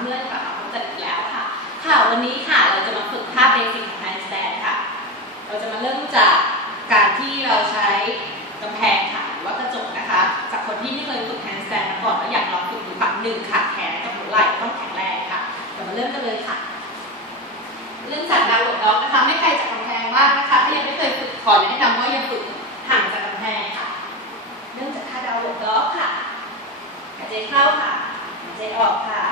เพื่อนกลับมาพบกันอีกแล้วค่ะ ค่ะวันนี้ค่ะเราจะมาฝึกท่าเบสิกของ handstand ค่ะ เราจะมาเริ่มจากการที่เราใช้กำแพงค่ะหรือว่ากระจกนะคะ จากคนที่ไม่เคยฝึก handstand มาก่อนแล้วอยากลองฝึกดูค่ะหนึ่งค่ะแขนกับหัวไหล่ต้องแข็งแรงค่ะเดี๋ยวมาเริ่มกันเลยค่ะ เริ่มจากดาวน์โหลดด็อกนะคะ ไม่ไกลจากกำแพงมากนะคะถ้ายังไม่เคยฝึกขอแนะนำว่าย่าฝึกห่างจากกำแพงค่ะ เริ่มจากท่าดาวหลดด็อกค่ะหายใจเข้าค่ะหายใจออกค่ะ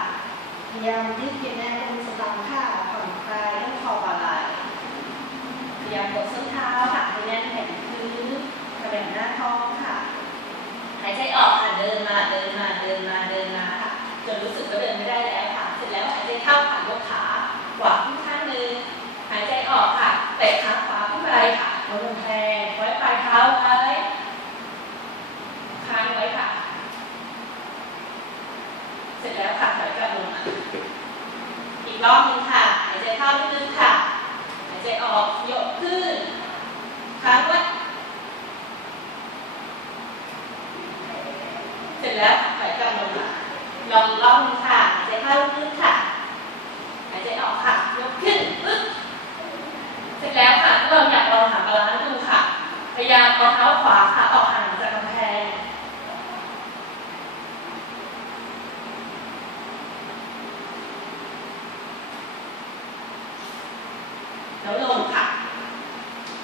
พยายามยืดเหยียแนวตรงสะบังค่ะผ่อนคลายต้นคอบ่าไหล่พยายามกดส้นเท้าค่ะให้แน่นแผ่นพื้นกระแบ่งหน้าท้องค่ะ หายใจออกค่ะเดินมาเดินมาเดินมาเดินมาค่ะจนรู้สึกว่าเดินไม่ได้แล้วค่ะ เสร็จแล้วหายใจเข้าค่ะยกขาขวาขึ้นข้างหนึ่งหายใจออกค่ะเตะขาขวาขึ้นไปค่ะลงแพงไว้ปลายเท้าไว้ค้างไว้ค่ะ เส ร็จแล้วค่ะถอยกลับลงมาอีกรอบนึงค่ะ หายใจเข้าลึกๆค่ะ หายใจออกยกขึ้นค้างไว้เสร็จแล้วถอยกลับลงมาลองอีกรอบนึงค่ะ หายใจเข้าลึกๆค่ะ หายใจออกค่ะ ยกขึ้นปึ๊บเสร็จแล้วค่ะเราอยากลองหาบาลานซ์ดูค่ะ พยายามเอาเท้าขวาค่ะออกห่างจากกำแพง แล้วลงค่ะ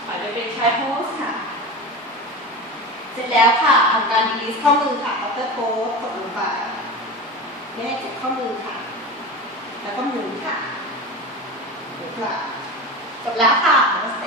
ปล่อยไป เป็นชายโพสค่ะ เสร็จแล้วค่ะทำการดีลิสข้อมือค่ะอัลเตอร์โพสกดลงไปไม่ให้เจ็บข้อมือค่ะ แล้วก็หมุนค่ะหมุนค่ะจบแล้วค่ะ